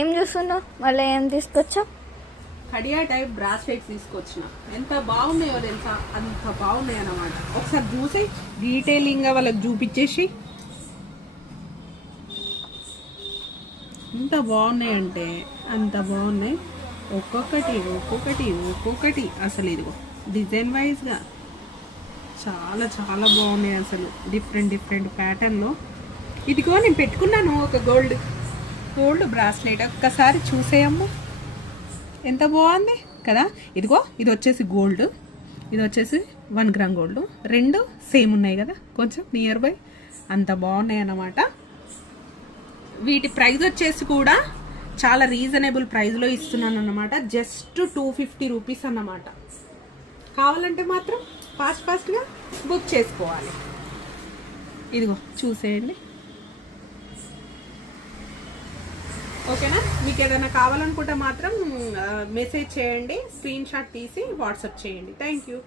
ఏం చూస్తున్నావు? మళ్ళీ ఏం తీసుకొచ్చావు? కడియా టైప్ బ్రాస్లెట్స్ తీసుకొచ్చిన. ఎంత బాగున్నాయో తెలుసా, అంత బాగున్నాయి అన్నమాట. ఒకసారి చూసి డీటెయిలింగ్గా వాళ్ళకి చూపించేసి ఎంత బాగున్నాయి అంటే అంత బాగున్నాయి. ఒక్కొక్కటి ఒక్కొక్కటి ఒక్కొక్కటి అసలు ఇదిగో డిజైన్ వైజ్గా చాలా చాలా బాగున్నాయి. అసలు డిఫరెంట్ డిఫరెంట్ ప్యాటర్న్లో. ఇదిగో నేను పెట్టుకున్నాను ఒక గోల్డ్ బ్రాస్లెట్. ఒక్కసారి చూసేయమ్మా, ఎంత బాగుంది కదా. ఇదిగో ఇది వచ్చేసి గోల్డ్, ఇది వచ్చేసి 1 గ్రామ్ గోల్డ్. రెండు సేమ్ ఉన్నాయి కదా, కొంచెం నియర్ బై. అంత బాగున్నాయి అన్నమాట. వీటి ప్రైస్ వచ్చేసి కూడా చాలా రీజనబుల్ ప్రైస్లో ఇస్తున్నాను అన్నమాట. జస్ట్ 250 రూపీస్ అన్నమాట. కావాలంటే మాత్రం ఫాస్ట్గా బుక్ చేసుకోవాలి. ఇదిగో చూసేయండి, ఓకేనా. మీకు ఏదైనా కావాలనుకుంటే మాత్రం మెసేజ్ చేయండి, స్క్రీన్ షాట్ తీసి వాట్సాప్ చేయండి. Thank you.